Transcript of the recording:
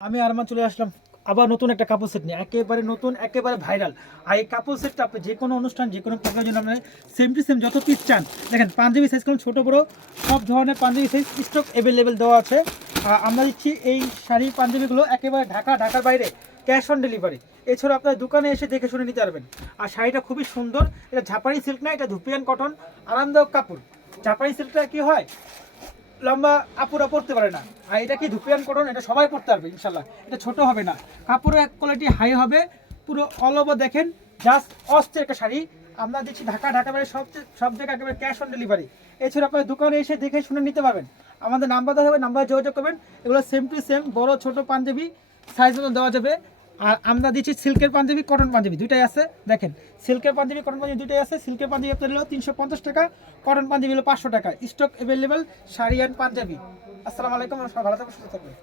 আমি আরমান চলে আসলাম আবার নতুন একটা কাপড় সেট নিয়ে, একেবারে নতুন, একেবারে ভাইরাল। আর এই কাপড় সেটটা আপনি যে কোনো অনুষ্ঠান, যে কোনো প্রোগ্রামের জন্য আপনার সেম টু সেম যত পিস চান, দেখেন পাঞ্জাবি সাইজ করুন, ছোটো বড়ো সব ধরনের পাঞ্জাবি সাইজ স্টক অ্যাভেলেবেল দেওয়া আছে। আমরা দিচ্ছি এই শাড়ি পাঞ্জাবিগুলো একেবারে ঢাকার বাইরে ক্যাশ অন ডেলিভারি। এছাড়া আপনার দোকানে এসে দেখে শুনে নিতে পারবেন। আর শাড়িটা খুবই সুন্দর, এটা ঝাপানি সিল্ক না, এটা ধুপিয়ান কটন, আরামদায়ক কাপড়। ঝাপানি সিল্কটা কি হয়, লম্বা আপুরা পড়তে পারে না, আর এটা কি ধুপিয়ান কটন, এটা সবাই পড়তে পারবে ইনশাল্লাহ। এটা ছোট হবে না, কাপড়ের কোয়ালিটি হাই হবে, পুরো অল ওভার দেখেন জাস্ট অস্থির একটা শাড়ি। আমরা দিচ্ছি ঢাকা বাইরে সব জায়গায় একেবারে ক্যাশ অন ডেলিভারি। এছাড়া আপনার দোকানে এসে দেখে শুনে নিতে পারবেন। আমাদের নাম্বার দেওয়া হবে, নাম্বারে যোগাযোগ করবেন। এগুলো সেম টু সেম বড় ছোট পাঞ্জাবি সাইজ মতো দেওয়া যাবে। আর আমরা দিচ্ছি সিল্কের পাঞ্জাবি, কটন পাঞ্জাবি দুইটাই আছে। দেখেন সিল্কের পাঞ্জাবি, কটন পাঞ্জাবি দুইটাই আছে। সিল্কের পাঞ্জাবি আপনার হলো 350 টাকা, কটন পাঞ্জাবি হলো 500 টাকা। Stock available sari and panjabi. আসসালামু আলাইকুম, সবাই ভালো থাকবেন, সুস্থ থাকবেন।